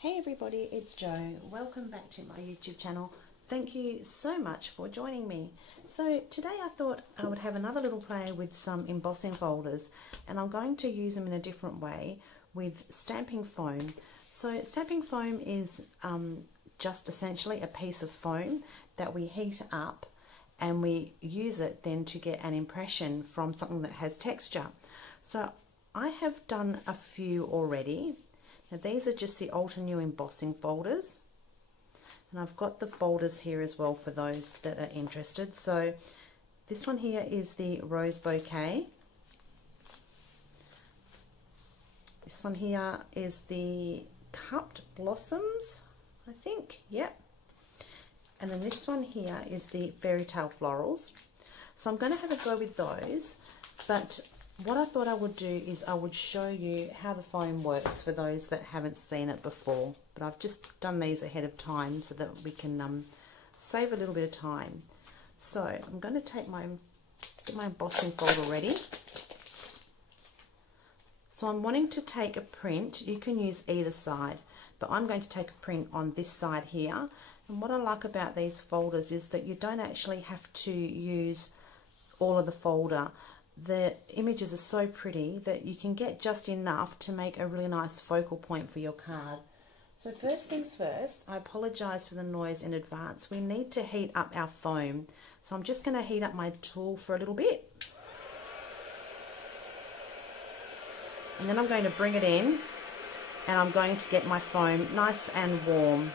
Hey everybody, it's Jo. Welcome back to my YouTube channel. Thank you so much for joining me. So today I thought I would have another little play with some embossing folders, and I'm going to use them in a different way with stamping foam. So stamping foam is just essentially a piece of foam that we heat up and we use it then to get an impression from something that has texture. So I have done a few already. Now these are just the Alter New embossing folders, and I've got the folders here as well for those that are interested. So this one here is the Rose Bouquet. This one here is the Cupped Blossoms, I think, yep. And then this one here is the Fairy Tale Florals. So I'm going to have a go with those, but what I thought I would do is I would show you how the foam works for those that haven't seen it before. But I've just done these ahead of time so that we can save a little bit of time. So I'm going to get my embossing folder ready. So I'm wanting to take a print. You can use either side, but I'm going to take a print on this side here. And what I like about these folders is that you don't actually have to use all of the folder. The images are so pretty that you can get just enough to make a really nice focal point for your card. So first things first, I apologise for the noise in advance. We need to heat up our foam. So I'm just going to heat up my tool for a little bit. And then I'm going to bring it in and I'm going to get my foam nice and warm.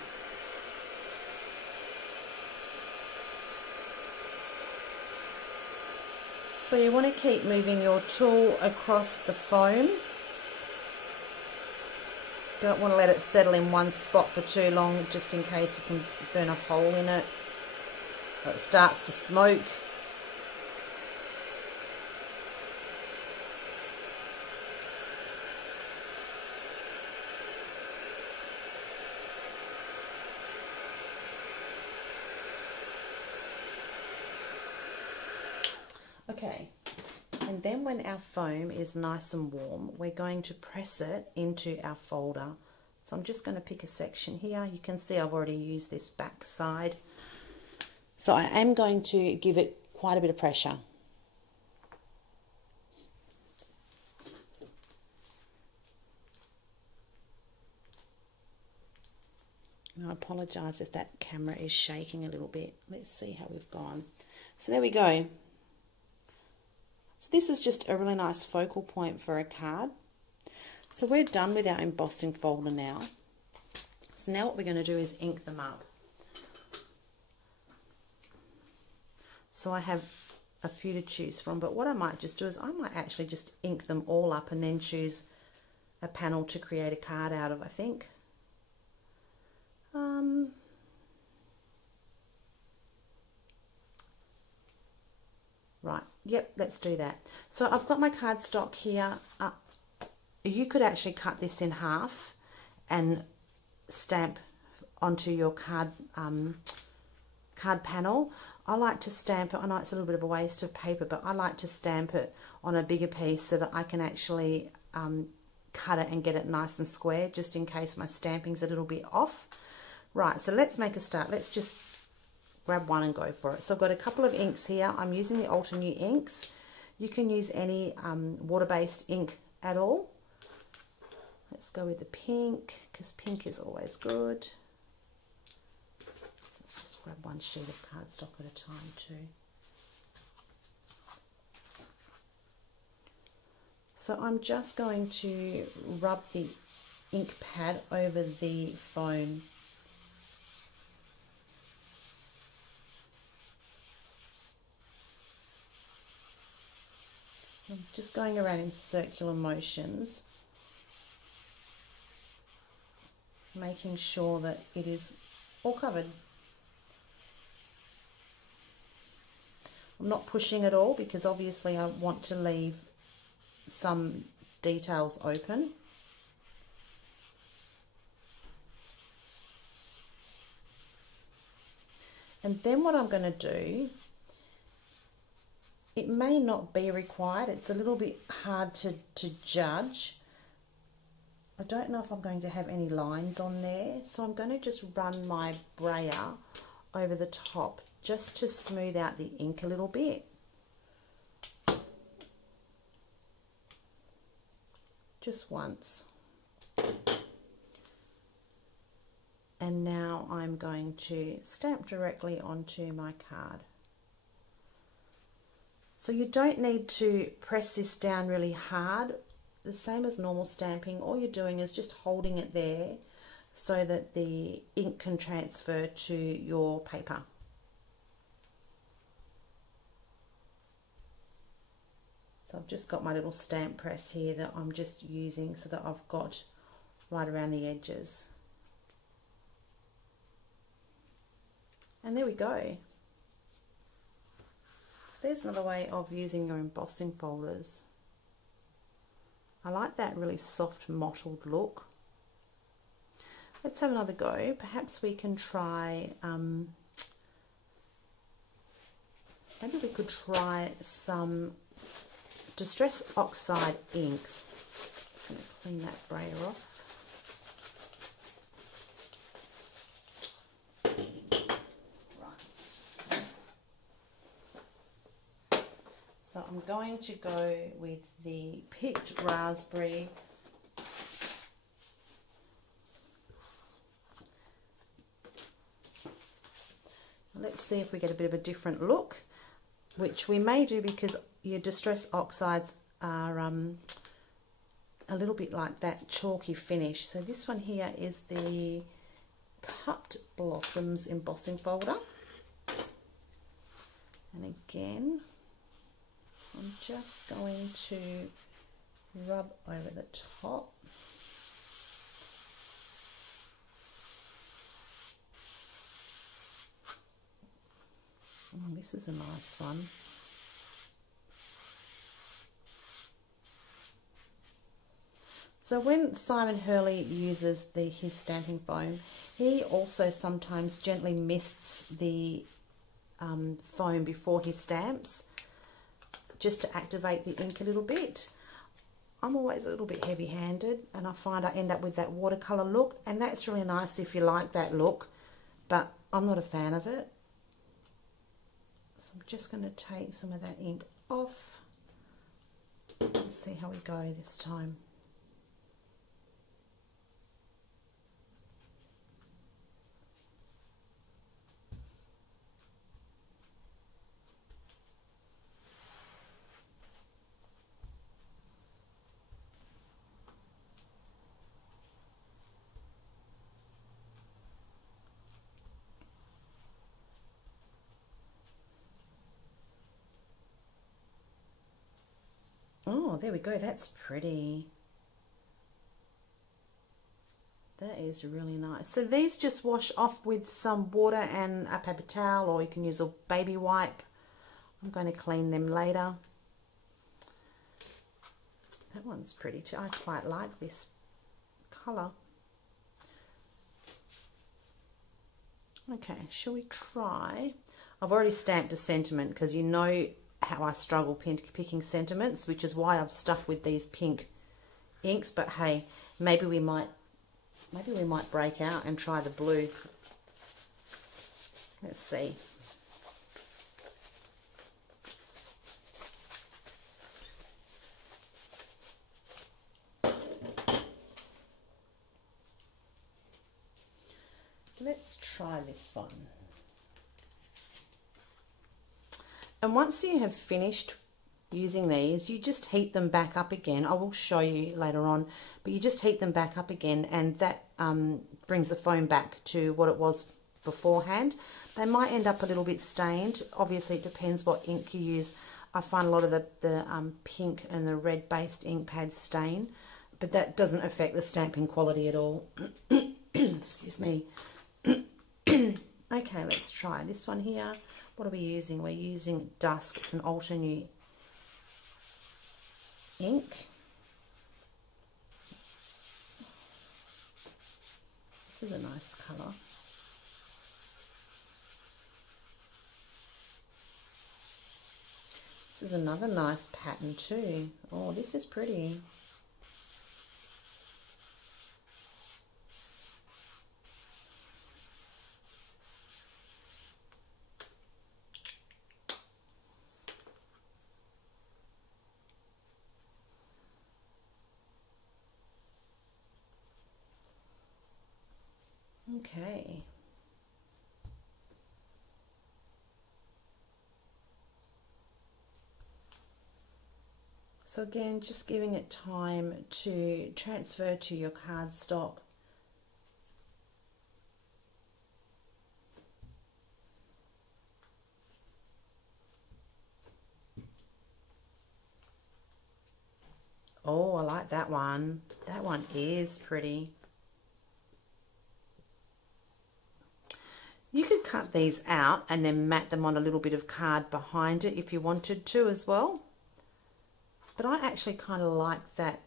So you want to keep moving your tool across the foam. Don't want to let it settle in one spot for too long, just in case you can burn a hole in it or it starts to smoke. Okay, and then when our foam is nice and warm, we're going to press it into our folder. So I'm just going to pick a section here. You can see I've already used this back side. So I am going to give it quite a bit of pressure. And I apologise if that camera is shaking a little bit. Let's see how we've gone. So there we go. So this is just a really nice focal point for a card. So we're done with our embossing folder now. So now what we're going to do is ink them up. So I have a few to choose from, but what I might just do is I might actually just ink them all up and then choose a panel to create a card out of, I think. Right, yep, let's do that. So I've got my cardstock here. You could actually cut this in half and stamp onto your card panel. I like to stamp it. I know it's a little bit of a waste of paper, but I like to stamp it on a bigger piece so that I can actually cut it and get it nice and square, just in case my stamping's a little bit off. Right, so let's make a start. Let's just grab one and go for it. So I've got a couple of inks here. I'm using the Alter New inks. You can use any water-based ink at all. Let's go with the pink, because pink is always good. Let's just grab one sheet of cardstock at a time too. So I'm just going to rub the ink pad over the foam. I'm just going around in circular motions, making sure that it is all covered. I'm not pushing at all because obviously I want to leave some details open. And then what I'm going to do, it may not be required, it's a little bit hard to judge. I don't know if I'm going to have any lines on there, so I'm going to just run my brayer over the top just to smooth out the ink a little bit. Just once. And now I'm going to stamp directly onto my card. So you don't need to press this down really hard. The same as normal stamping, all you're doing is just holding it there so that the ink can transfer to your paper. So I've just got my little stamp press here that I'm just using so that I've got right around the edges. And there we go. So there's another way of using your embossing folders. I like that really soft mottled look. Let's have another go. Perhaps we can try, maybe we could try some Distress Oxide inks. Just going to clean that brayer off. So I'm going to go with the Picked Raspberry. Let's see if we get a bit of a different look, which we may do because your Distress Oxides are a little bit like that chalky finish. So this one here is the Cupped Blossoms embossing folder. And again, I'm just going to rub over the top. Oh, this is a nice one. So when Simon Hurley uses his stamping foam, he also sometimes gently mists the foam before he stamps, just to activate the ink a little bit. I'm always a little bit heavy-handed and I find I end up with that watercolour look, and that's really nice if you like that look, but I'm not a fan of it. So I'm just going to take some of that ink off and see how we go this time. Oh, there we go. That's pretty. That is really nice. So these just wash off with some water and a paper towel, or you can use a baby wipe. I'm going to clean them later. That one's pretty too. I quite like this colour. Okay, shall we try? I've already stamped a sentiment because you know how I struggle picking sentiments, which is why I've stuck with these pink inks. But hey, maybe we might break out and try the blue. Let's see. Let's try this one. And once you have finished using these, you just heat them back up again. I will show you later on, but you just heat them back up again, and that brings the foam back to what it was beforehand. They might end up a little bit stained. Obviously, it depends what ink you use. I find a lot of the pink and the red based ink pads stain, but that doesn't affect the stamping quality at all. Excuse me. Okay, let's try this one here. What are we using? We're using Dusk. It's an Ultra New ink. This is a nice colour. This is another nice pattern too. Oh, this is pretty. Okay. So again, just giving it time to transfer to your cardstock. Oh, I like that one. That one is pretty. You could cut these out and then mat them on a little bit of card behind it if you wanted to as well. But I actually kind of like that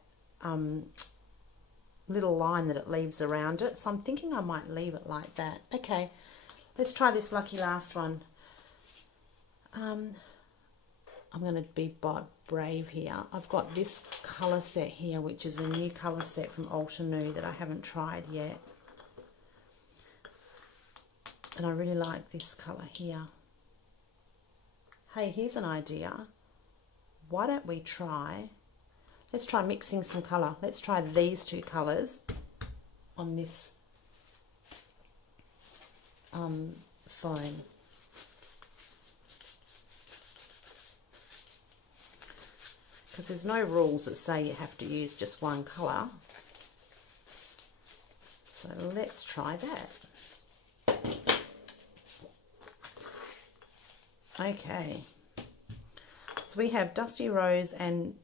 little line that it leaves around it. So I'm thinking I might leave it like that. Okay, let's try this lucky last one. I'm going to be brave here. I've got this colour set here, which is a new colour set from Altenew that I haven't tried yet. And I really like this colour here. Hey, here's an idea. Why don't we try, let's try mixing some colour. Let's try these two colours on this foam. Because there's no rules that say you have to use just one colour. So let's try that. Okay. So we have Dusty Rose and,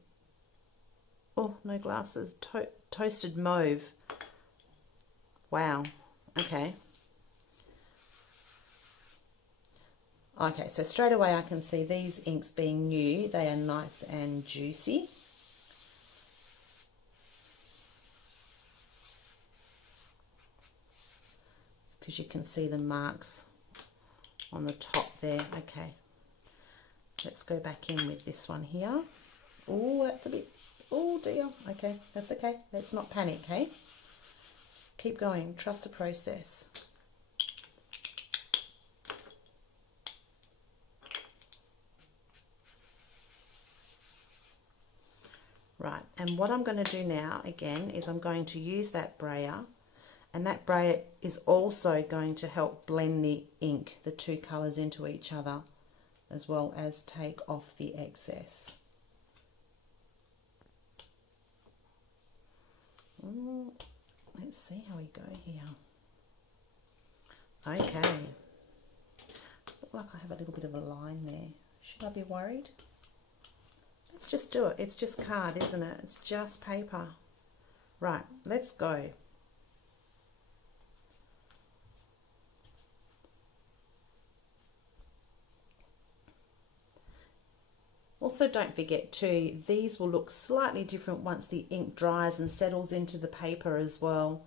oh, no glasses, Toasted Mauve. Wow. Okay. Okay, so straight away I can see these inks being new. They are nice and juicy. Because you can see the marks on the top there. Okay, let's go back in with this one here. Oh, that's a bit, oh dear. Okay, that's okay. Let's not panic, hey? Keep going, trust the process. Right, and what I'm going to do now, again, is I'm going to use that brayer, and that brayer is also going to help blend the ink, the two colours into each other, as well as take off the excess. Let's see how we go here. Okay, look like I have a little bit of a line there. Should I be worried? Let's just do it. It's just card, isn't it? It's just paper. Right, let's go. Also, don't forget too, these will look slightly different once the ink dries and settles into the paper as well.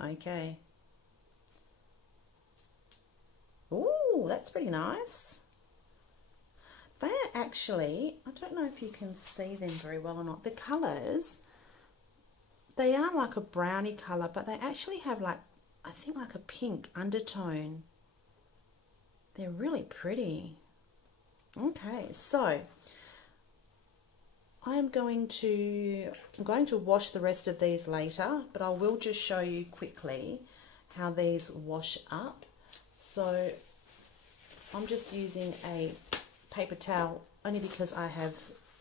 Okay. Ooh, that's pretty nice. They're actually, I don't know if you can see them very well or not. The colours, they are like a brownie colour, but they actually have like, I think like a pink undertone. They're really pretty. Okay, so I'm going to wash the rest of these later, but I will just show you quickly how these wash up. So I'm just using a paper towel only because I have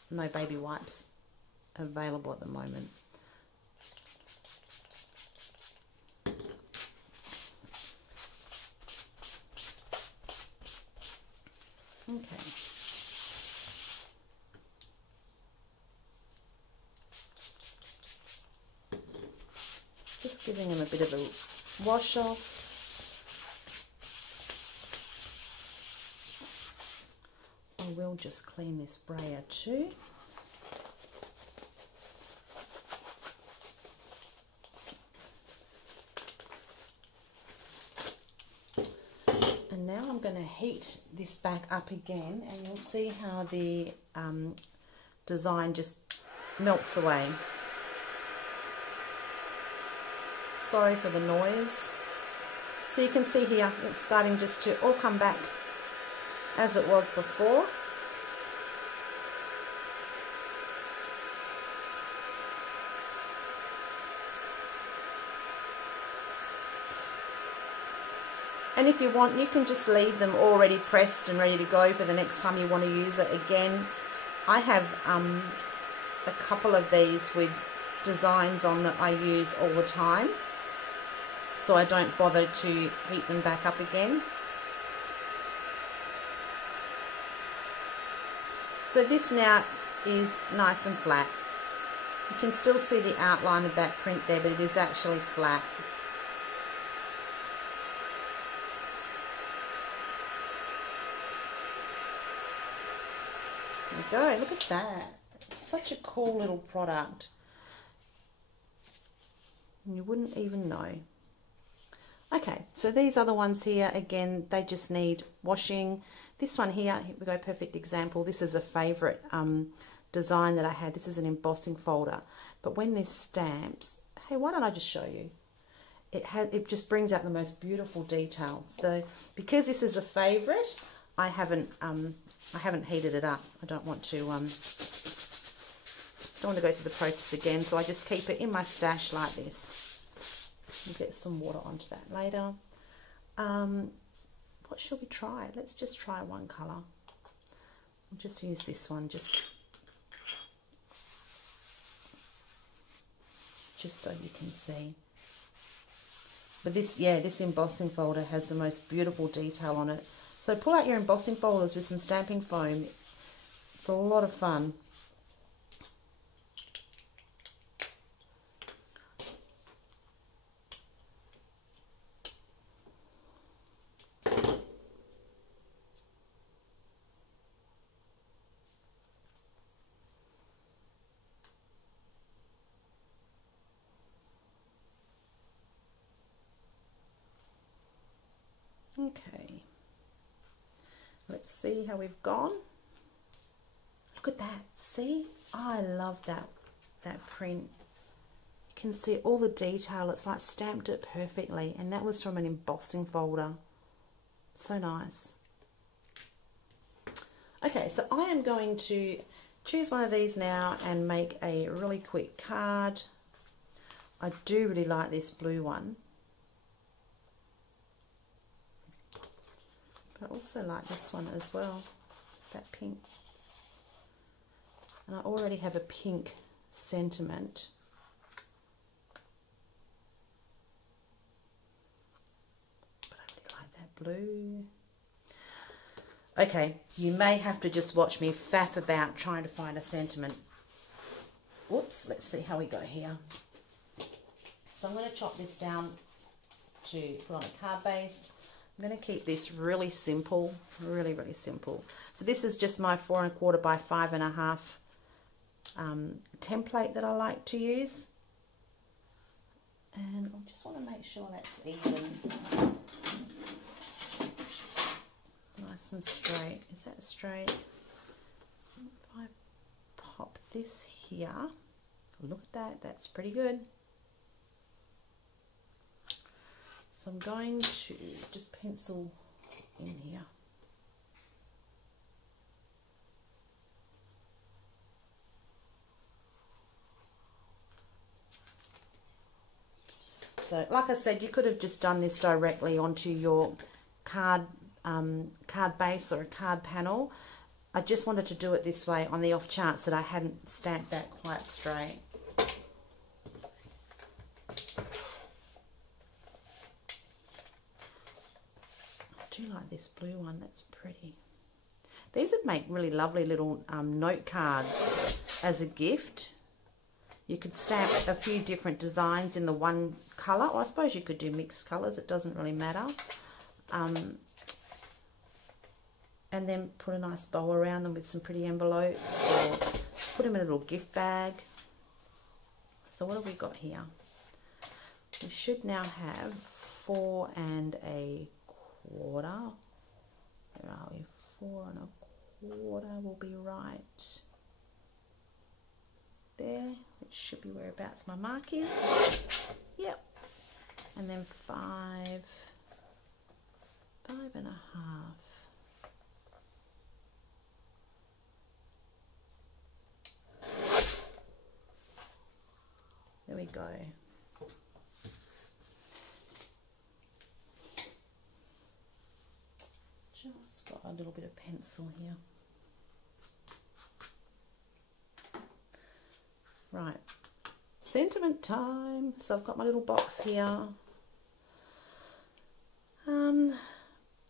no baby wipes available at the moment. Okay. Just giving them a bit of a wash off. I will just clean this brayer too. And now I'm going to heat this back up again, and you'll see how the design just melts away. Sorry for the noise. So you can see here, it's starting just to all come back as it was before. And if you want, you can just leave them already pressed and ready to go for the next time you want to use it again. I have a couple of these with designs on that I use all the time, so I don't bother to heat them back up again. So this now is nice and flat. You can still see the outline of that print there, but it is actually flat. There we go, look at that. It's such a cool little product. You wouldn't even know. Okay, so these other ones here, again, they just need washing. This one here we go, perfect example. This is a favorite design that I had. This is an embossing folder. But when this stamps, hey, why don't I just show you? It just brings out the most beautiful detail. So because this is a favorite, I haven't heated it up. I don't want to go through the process again, so I just keep it in my stash like this. I'll get some water onto that later. What shall we try? Let's just try one colour. I'll just use this one, just so you can see. But this embossing folder has the most beautiful detail on it. So pull out your embossing folders with some stamping foam. It's a lot of fun. Okay. Let's see how we've gone. Look at that. See? I love that print. You can see all the detail. It's like stamped it perfectly. And that was from an embossing folder. So nice. Okay, so I am going to choose one of these now and make a really quick card. I do really like this blue one. But I also like this one as well, that pink. And I already have a pink sentiment. But I really like that blue. Okay, you may have to just watch me faff about trying to find a sentiment. Whoops, let's see how we go here. So I'm going to chop this down to put on a card base. I'm going to keep this really simple, really simple. So this is just my 4 1/4 by 5 1/2 template that I like to use. And I just want to make sure that's even. Nice and straight. Is that straight? If I pop this here, look at that, that's pretty good. So I'm going to just pencil in here. So like I said, you could have just done this directly onto your card base or a card panel. I just wanted to do it this way on the off chance that I hadn't stamped that quite straight. I do like this blue one, that's pretty. These would make really lovely little note cards as a gift. You could stamp a few different designs in the one colour, or I suppose you could do mixed colours, it doesn't really matter. And then put a nice bow around them with some pretty envelopes, or put them in a little gift bag. So what have we got here? We should now have 4 1/4. Where are we? 4 1/4 will be right there. It should be whereabouts my mark is. Yep. and then 5, 5.5. There we go. Just got a little bit of pencil here. Right, sentiment time. So I've got my little box here.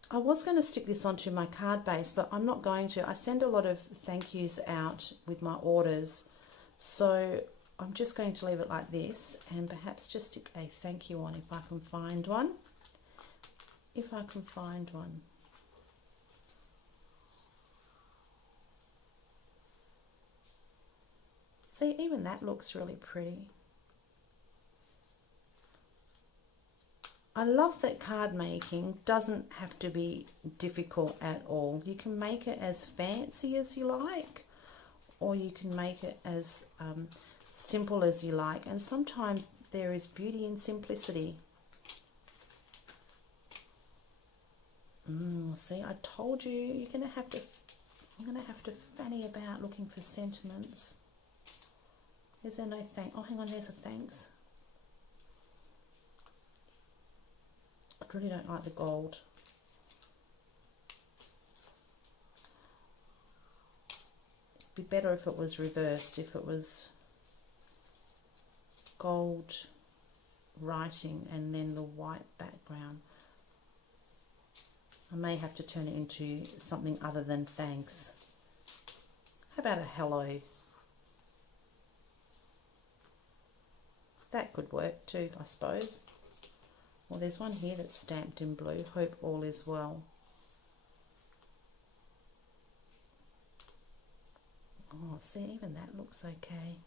I was going to stick this onto my card base, but I'm not going to. I send a lot of thank yous out with my orders, so I'm just going to leave it like this and perhaps just stick a thank you on if I can find one. If I can find one. See, even that looks really pretty. I love that card making doesn't have to be difficult at all. You can make it as fancy as you like, or you can make it as simple as you like. And sometimes there is beauty in simplicity. See, I told you, I'm gonna have to fanny about looking for sentiments. Is there no thank? Oh, hang on, there's a thanks. I really don't like the gold. It'd be better if it was reversed, if it was gold writing and then the white background. I may have to turn it into something other than thanks. How about a hello? That could work too, I suppose. Well, there's one here that's stamped in blue. Hope all is well. Oh, see, even that looks okay.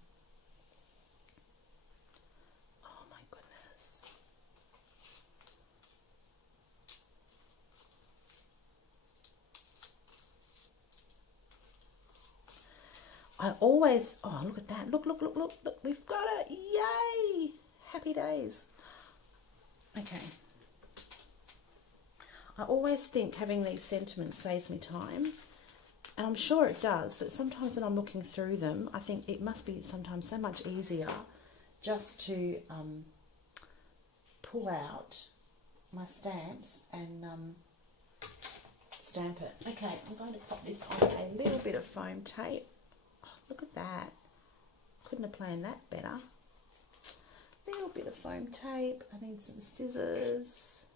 Oh my goodness. I always, oh, look at that. Look, look, look, look, look. We've got it. Yay. Happy days. Okay. I always think having these sentiments saves me time, and I'm sure it does, but sometimes when I'm looking through them, I think it must be sometimes so much easier just to pull out my stamps and stamp it. Okay, I'm going to pop this on a little bit of foam tape. Oh, look at that. Couldn't have planned that better. Little bit of foam tape. I need some scissors.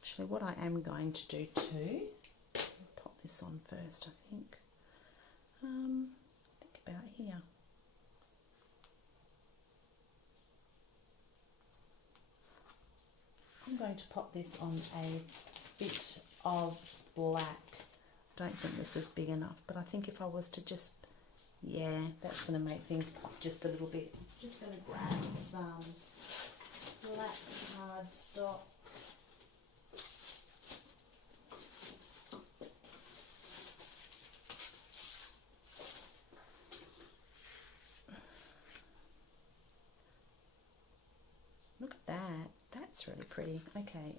Actually, what I am going to do too, I'll pop this on first, I think about here. I'm going to pop this on a bit of black. I don't think this is big enough, but I think if I was to just, yeah, that's going to make things pop just a little bit. I'm just going to grab some black cardstock. Look at that. That's really pretty. Okay.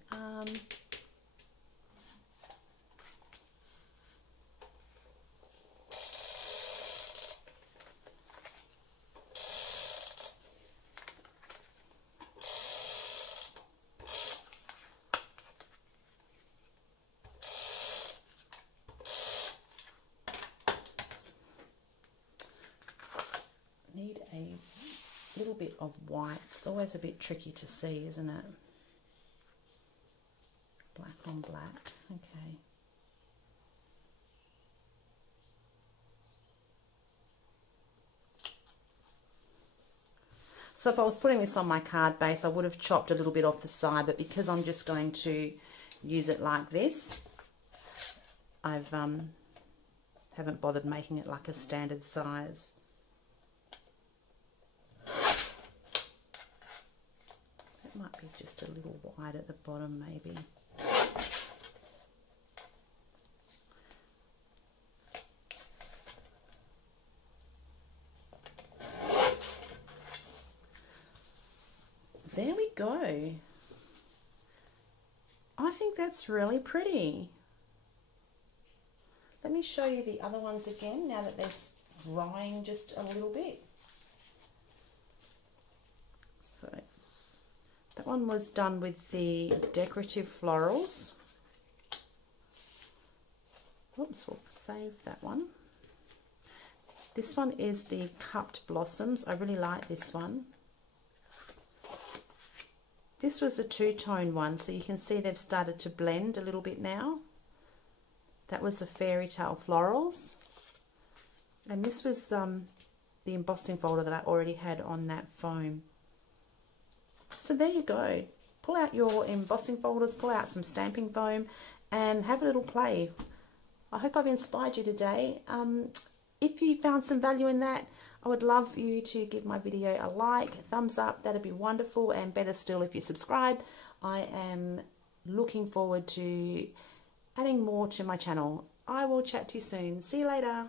Need a little bit of white. It's always a bit tricky to see, isn't it? Black on black. Okay. So if I was putting this on my card base, I would have chopped a little bit off the side, but because I'm just going to use it like this, I've haven't bothered making it like a standard size. That might be just a little wide at the bottom maybe. There we go. I think that's really pretty. Let me show you the other ones again now that they're drying just a little bit. So that one was done with the decorative florals. Oops, we'll save that one. This one is the cupped blossoms. I really like this one. This was a two-tone one, so you can see they've started to blend a little bit now. That was the fairy tale florals. And this was the embossing folder that I already had on that foam. So there you go. Pull out your embossing folders, pull out some stamping foam, and have a little play. I hope I've inspired you today. If you found some value in that, I would love you to give my video a like, a thumbs up. That'd be wonderful, and better still if you subscribe. I am looking forward to adding more to my channel. I will chat to you soon. See you later.